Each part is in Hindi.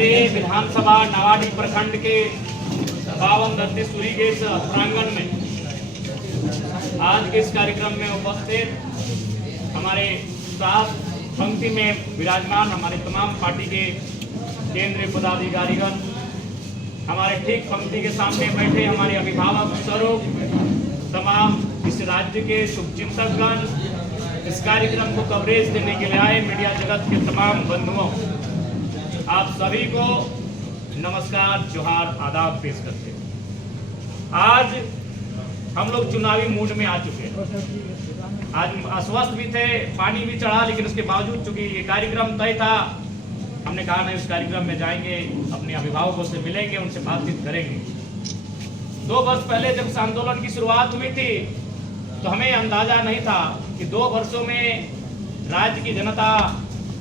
हमरे विधानसभा नावाडी प्रखंड के पावन धरती सूरी के इस प्रांगण में आज के इस कार्यक्रम में उपस्थित हमारे साथ पंक्ति में विराजमान हमारे तमाम पार्टी के केंद्रीय पदाधिकारीगण, हमारे ठीक पंक्ति के सामने बैठे हमारे अभिभावक स्वरूप तमाम इस राज्य के शुभचिंतकगण, इस कार्यक्रम को कवरेज देने के लिए आए मीडिया जगत के तमाम बंधुओं, आप सभी को नमस्कार, जोहार, आदाब पेश करते हैं। आज हम लोग चुनावी मूड में आ चुके हैं। आज अस्वस्थ भी थे, पानी भी चढ़ा, लेकिन उसके बावजूद चूंकि ये कार्यक्रम तय था, हमने कहा नहीं, उस कार्यक्रम में जाएंगे, अपने अभिभावकों से मिलेंगे, उनसे बातचीत करेंगे। 2 वर्ष पहले जब इस आंदोलन की शुरुआत हुई थी तो हमें अंदाजा नहीं था कि 2 वर्षों में राज्य की जनता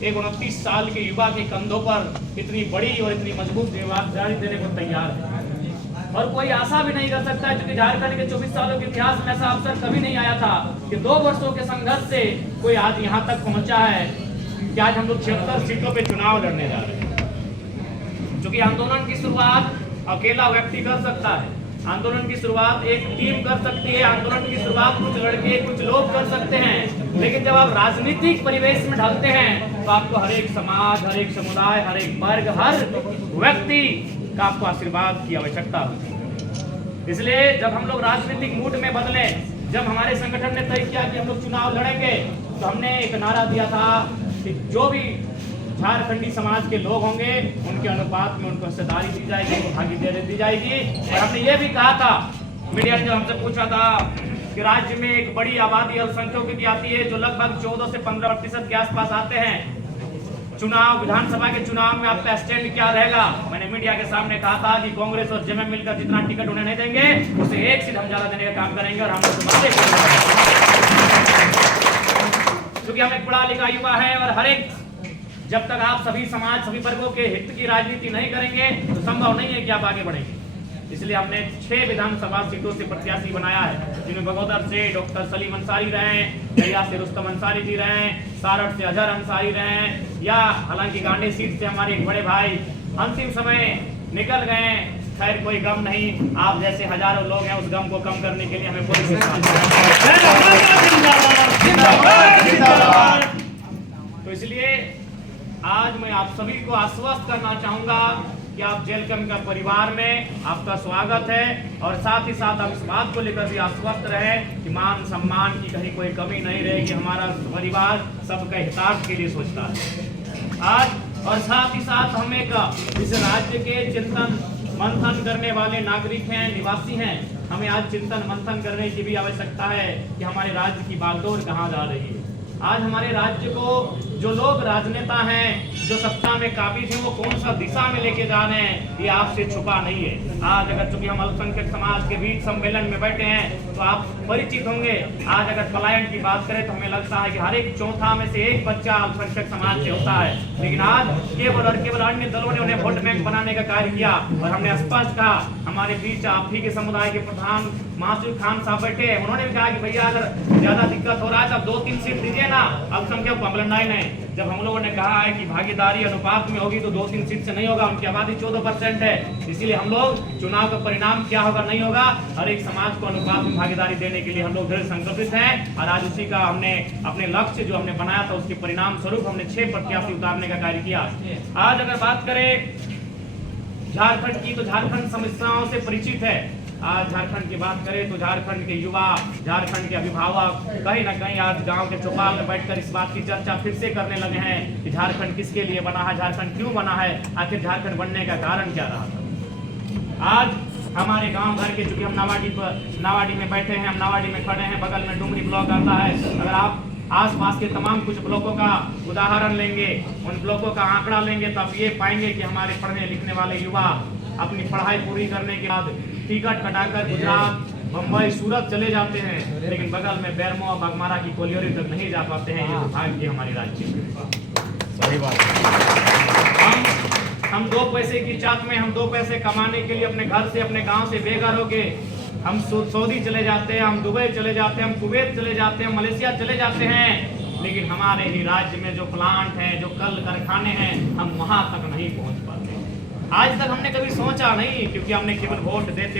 एक 29 साल के युवा के कंधों पर इतनी बड़ी और इतनी मजबूत जिम्मेदारी देने को तैयार है। और कोई आशा भी नहीं कर सकता, क्योंकि झारखंड के 24 सालों के इतिहास में ऐसा अवसर कभी नहीं आया था कि 2 वर्षों के संघर्ष से कोई आज यहाँ तक पहुंचा है कि आज हम लोग 76 सीटों पे चुनाव लड़ने जा रहे हैं। क्योंकि आंदोलन की शुरुआत अकेला व्यक्ति कर सकता है, आंदोलन की शुरुआत एक टीम कर सकती है, आंदोलन की शुरुआत कुछ लड़के कुछ लोग कर सकते हैं, लेकिन जब आप राजनीतिक परिवेश में ढलते हैं तो आपको हर एक समाज, हर एक समुदाय, हर एक वर्ग, हर व्यक्ति का आपको आशीर्वाद की आवश्यकता होती है। इसलिए जब हम लोग राजनीतिक मूड में बदले, जब हमारे संगठन ने तय किया कि हम लोग चुनाव लड़ेंगे, तो हमने एक नारा दिया था कि जो भी झारखंडी समाज के लोग होंगे उनके अनुपात में उनको हिस्सेदारी दी जाएगी, उनको भागीदारी दी जाएगी। और हमने ये भी कहा था, मीडिया ने जब हमसे पूछा था कि राज्य में एक बड़ी आबादी अल्पसंख्यकों की आती है, जो लगभग 14 से 15% के आसपास आते हैं, चुनाव विधानसभा के चुनाव में आपका स्टैंड क्या रहेगा? मैंने मीडिया के सामने कहा था कि कांग्रेस और जेएमएम मिलकर जितना टिकट उन्हें नहीं देंगे, उसे 1 सीट हम ज्यादा देने का काम करेंगे। और हम क्योंकि हम एक पढ़ा लिखा युवा है, और हर एक जब तक आप सभी समाज, सभी वर्गों के हित की राजनीति नहीं करेंगे तो संभव नहीं है कि आप आगे बढ़ेंगे। इसलिए हमने 6 विधानसभा सीटों से प्रत्याशी बनाया है, जिनमें बगोदर से डॉक्टर सलीम अंसारी रहे, गैया से रुस्तम अंसारी जी रहे, सारठ से अजहर अंसारी रहे, या हालांकि गांधी सीट से हमारे एक बड़े भाई अंतिम समय निकल गए। खैर कोई गम नहीं, आप जैसे हजारों लोग हैं, उस गम को कम करने के लिए हमें तो इसलिए आज मैं आप सभी को आश्वस्त करना चाहूंगा कि आप जेल का परिवार में आपका स्वागत है, और साथ ही साथ आप इस बात को लेकर भी आश्वस्त रहे कि मान सम्मान की कहीं कोई कमी नहीं रहेगी। हमारा परिवार सबके हितार्थ के लिए सोचता है आज। और साथ ही साथ हम एक इस राज्य के चिंतन मंथन करने वाले नागरिक हैं, निवासी हैं। हमें आज चिंतन मंथन करने की भी आवश्यकता है कि हमारे राज्य की बागडोर कहाँ जा रही है। आज हमारे राज्य को जो लोग राजनेता हैं, जो सत्ता में काबिज हैं, वो कौन सा दिशा में लेके जा रहे हैं, ये आपसे छुपा नहीं है। आज अगर चूंकि हम अल्पसंख्यक समाज के बीच सम्मेलन में बैठे हैं तो आप परिचित होंगे। आज अगर पलायन की बात करें तो हमें लगता है कि हर एक चौथा में से एक बच्चा अल्पसंख्यक समाज से होता है, लेकिन आज केवल और केवल अन्य दलों ने उन्हें वोट बैंक बनाने का कार्य किया। और हमने स्पष्ट कहा, हमारे बीच आप ही के समुदाय के प्रधान मासूद खान साहब बैठे हैं, उन्होंने भी कहा कि भैया अगर ज्यादा दिक्कत हो रहा है तो 2-3 सीट दीजिए ना अल्पसंख्यक को। नहीं, जब हम लोगों ने कहा है कि भागीदारी अनुपात में होगी तो 2-3 सीट से नहीं होगा, उनकी आबादी 14% है। इसीलिए हम लोग चुनाव का परिणाम क्या होगा नहीं होगा, हर एक समाज को अनुपात में भागीदारी देने के लिए हम लोग दृढ़ संकल्पित हैं। और आज उसी का हमने अपने लक्ष्य जो हमने बनाया था उसके परिणाम स्वरूप हमने 6 प्रत्याशी उतारने का कार्य किया। आज अगर बात करें झारखंड की, तो झारखंड समस्याओं से परिचित है। आज झारखंड की बात करें तो झारखंड के युवा, झारखंड के अभिभावक कहीं ना कहीं आज गांव के चौपाल में बैठकर इस बात की चर्चा फिर से करने लगे हैं कि झारखंड किसके लिए बना है, झारखंड क्यों बना है, आखिर झारखंड बनने का कारण क्या रहा था। आज हमारे गांव घर के, चूंकि हम नावाडी में बैठे हैं, हम नावाडी में खड़े हैं, बगल में डुमरी ब्लॉक आता है। अगर आप आसपास के तमाम कुछ ब्लॉकों का उदाहरण लेंगे, उन ब्लॉकों का आंकड़ा लेंगे, तो आप ये पाएंगे कि हमारे पढ़ने लिखने वाले युवा अपनी पढ़ाई पूरी करने के बाद टिकट कटाकर गुजरात, बम्बई, सूरत चले जाते हैं, लेकिन बगल में बेरमो, बागमारा की कोलियोरी तक नहीं जा पाते हैं। ये दुर्भाग्य हमारी राज्य सही बात है। हम 2 पैसे की चाक में, हम 2 पैसे कमाने के लिए अपने घर से, अपने गांव से बेघर हो गए। हम सऊदी चले जाते हैं, हम दुबई चले जाते हैं, हम कुवैत चले जाते हैं, मलेशिया चले जाते हैं, लेकिन हमारे ही राज्य में जो प्लांट हैं, जो कल कारखाने हैं, हम वहां तक नहीं पहुंच पाते। आज तक हमने कभी सोचा नहीं, क्योंकि हमने केवल वोट देते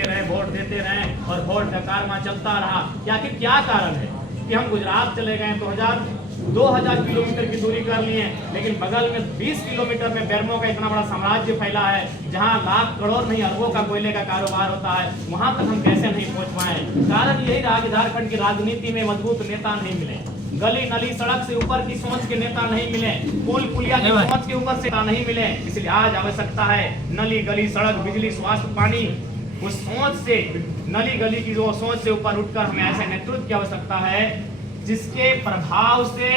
रहे और वोट का कारवा चलता रहा। आखिर क्या कारण है कि हम गुजरात चले गए 2000 किलोमीटर की दूरी कर लिए, लेकिन बगल में 20 किलोमीटर में बेरमो का इतना बड़ा साम्राज्य फैला है, जहां लाख करोड़ नहीं अरबों का कोयले का कारोबार होता है, वहां तक हम कैसे नहीं पहुंच पाए? कारण यही रहा कि झारखंड की राजनीति में मजबूत नेता नहीं मिले, गली नली सड़क से ऊपर की सोच के नेता नहीं मिले, पुल पुलिया की सोच के ऊपर से नेता नहीं मिले। इसलिए आज आवश्यकता है नली गली सड़क बिजली स्वास्थ्य पानी, उस सोच से नली गली की जो सोच से ऊपर उठकर हमें ऐसे नेतृत्व की आवश्यकता है जिसके प्रभाव से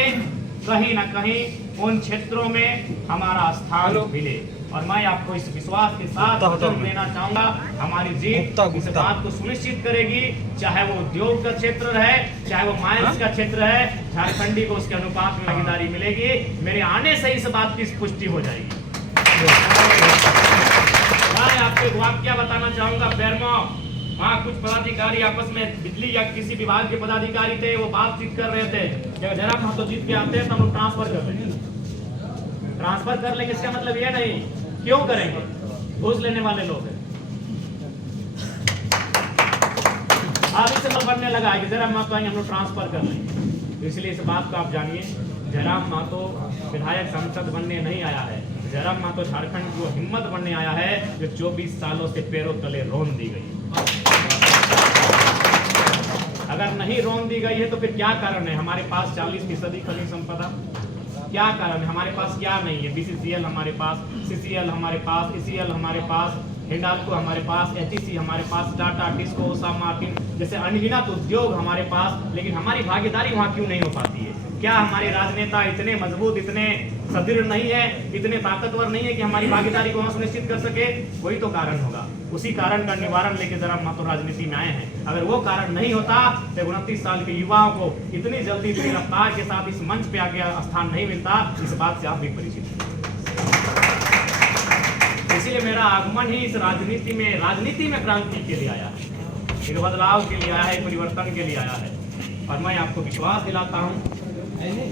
कहीं ना कहीं उन क्षेत्रों में हमारा स्थान मिले। और मैं आपको इस विश्वास के साथ वचन देना चाहूंगा, हमारी जीत इस बात को सुनिश्चित करेगी, चाहे वो उद्योग का क्षेत्र रहे, चाहे वो माइंस का क्षेत्र है, झारखंडी को उसके अनुपात में भागीदारी मिलेगी। मेरे आने से इस बात की पुष्टि हो जाएगी। मैं आपको एक वाक्य बताना चाहूंगा। बेरमो वहाँ कुछ पदाधिकारी आपस में बिजली या किसी विभाग के पदाधिकारी थे, वो बातचीत कर रहे थे, जरा हम तो जीत के आते हैं तो हम ट्रांसफर कर लेंगे। ट्रांसफर कर लेंगे इसका मतलब ये नहीं, क्यों करेंगे? घूस लेने वाले लोग हैं। अभी से लोग बनने लगा है कि जरा महतो हम लोग ट्रांसफर कर लेंगे। तो इसलिए इस बात को आप जानिए, जयराम महतो विधायक सांसद बनने नहीं आया है। जयराम महतो झारखंड को हिम्मत बनने आया है, जो 24 सालों से पैरों तले रोन दी गई। अगर नहीं रोन दी गई है तो फिर क्या कारण है? हमारे पास 40% खनिज संपदा, क्या कारण है? हमारे पास क्या नहीं है? BCCL हमारे पास, CCL हमारे पास, ECL हमारे पास, हिंडाल्को हमारे पास, HEC हमारे पास, टाटा टिस्को उषा मार्टिन जैसे अनगिनत उद्योग हमारे पास, लेकिन हमारी भागीदारी वहाँ क्यों नहीं हो पाती है? क्या हमारे राजनेता इतने मजबूत, इतने सदृढ़ नहीं है, इतने ताकतवर नहीं है कि हमारी भागीदारी को वहाँ सुनिश्चित कर सके? वही तो कारण होगा। उसी कारण का निवारण लेके जयराम महतो राजनीति में आए हैं। अगर वो कारण नहीं होता तो 29 साल के युवाओं को इतनी जल्दी इतनी रफ्तार के साथ इस मंच पे आगे स्थान नहीं मिलता। इस बात से आप भी परिचित हैं। इसीलिए मेरा आगमन ही इस राजनीति में क्रांति के लिए आया है, एक बदलाव के लिए आया है, परिवर्तन के लिए आया है। और मैं आपको विश्वास दिलाता हूँ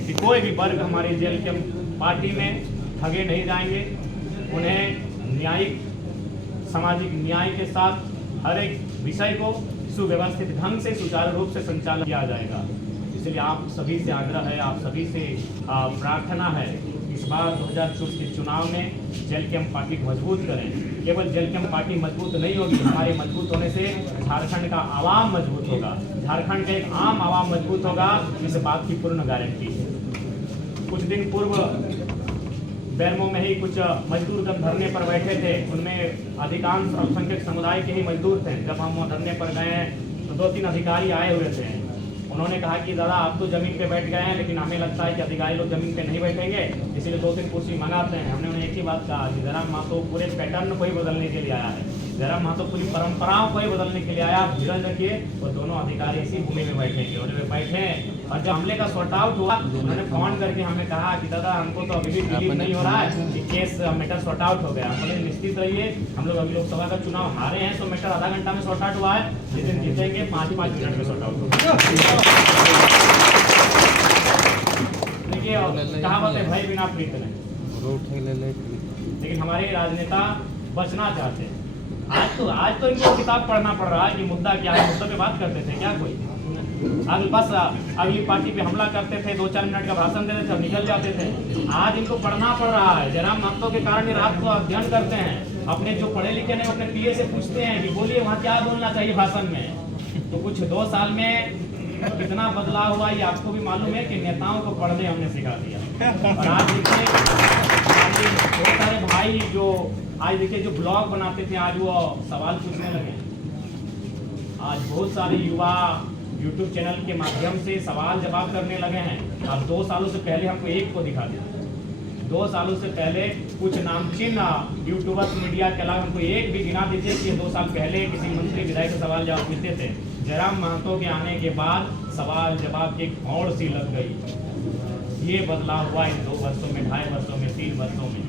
कि कोई भी वर्ग हमारी JLK पार्टी में ठगे नहीं जाएंगे। उन्हें न्यायिक सामाजिक न्याय के साथ हर एक विषय को सुव्यवस्थित ढंग से सुचारू रूप से संचालन किया जाएगा। इसलिए आप सभी से आग्रह है, आप सभी से प्रार्थना है, इस बार 2024 के चुनाव में JLK पार्टी को मजबूत करें। केवल JLK पार्टी मजबूत नहीं होगी, हमारे मजबूत होने से झारखंड का आवाम मजबूत होगा, झारखंड का एक आम आवाम मजबूत होगा। इस बात की पूर्ण गारंटी है। कुछ दिन पूर्व बेरमो में ही कुछ मजदूर जब धरने पर बैठे थे, उनमें अधिकांश अल्पसंख्यक समुदाय के ही मजदूर थे। जब हम धरने पर गए तो 2-3 अधिकारी आए हुए थे। उन्होंने कहा कि दादा आप तो जमीन पे बैठ गए हैं, लेकिन हमें लगता है कि अधिकारी लोग जमीन पे नहीं बैठेंगे, इसलिए 2-3 कुर्सी मंगाते हैं। हमने उन्हें एक ही बात कहा कि जयराम महतो पूरे पैटर्न को ही बदलने के लिए आया है, जयराम महतो पूरी परंपराओं को ही बदलने के लिए आया। आप धीरज रखिए, वो दोनों अधिकारी इसी भूमि में बैठेंगे। और वे बैठे और जब हमले का सॉर्ट आउट हुआ, उन्होंने फोन करके हमें कहा कि दादा हमको तो अभी भी बिलीव नहीं हो रहा है कि केस मैटर सॉर्ट आउट हो गया। बोले निश्चित रहिए, हम लोग अभी लोकसभा का चुनाव हारे हैं तो मैटर आधा घंटा में सॉर्ट आउट हुआ है, जिस दिन जीतेंगे 5-5 मिनट में सॉर्ट आउट होगा। देखिए कहावत है, भय बिना प्रीत नहीं। लेकिन हमारे राजनेता बचना चाहते हैं। आज तो इनको किताब पढ़ना पड़ रहा है कि मुद्दा क्या है। मुद्दे पे बात करते थे क्या कोई? बस अगली पार्टी पे हमला करते थे, 2-4 मिनट का भाषण देते थे और निकल जाते थे। आज इनको पढ़ना पड़ रहा है। जयराम महतो के कारण ये रात को अध्ययन करते हैं। अपने जो पढ़े लिखे नहीं अपने PA से पूछते हैं कि बोलिए वहाँ क्या बोलना चाहिए भाषण में। तो कुछ 2 साल में कितना बदलाव हुआ ये आपको भी मालूम है कि नेताओं को पढ़ने हमने सिखा दिया। और आज देखिए बहुत सारे भाई जो आज देखिए जो ब्लॉग बनाते थे, आज वो सवाल पूछने लगे। आज बहुत सारे युवा YouTube चैनल के माध्यम से सवाल जवाब करने लगे हैं। अब 2 सालों से पहले हमको एक को दिखा दिया। 2 सालों से पहले कुछ नामचीन यूट्यूबर्स मीडिया के अलावा हमको एक भी गिना दीजिए कि 2 साल पहले किसी मंत्री विधायक से सवाल जवाब पूछते थे। जयराम महतो के आने के बाद सवाल जवाब की एक हौड़ सी लग गई। ये बदलाव हुआ इन 2 वर्षों में, 2.5 वर्षों में, 3 वर्षों में।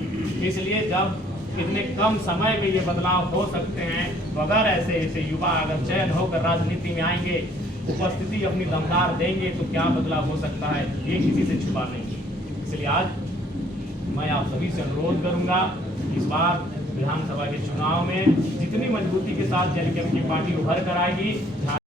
इसलिए जब इतने कम समय में ये बदलाव हो सकते हैं, तो अगर ऐसे युवा अगर चयन होकर राजनीति में आएंगे, उपस्थिति अपनी दमदार देंगे, तो क्या बदलाव हो सकता है ये किसी से छुपा नहीं। इसलिए आज मैं आप सभी से अनुरोध करूंगा, इस बार विधानसभा के चुनाव में जितनी मजबूती के साथ जन की अपनी पार्टी उभर कर आएगी।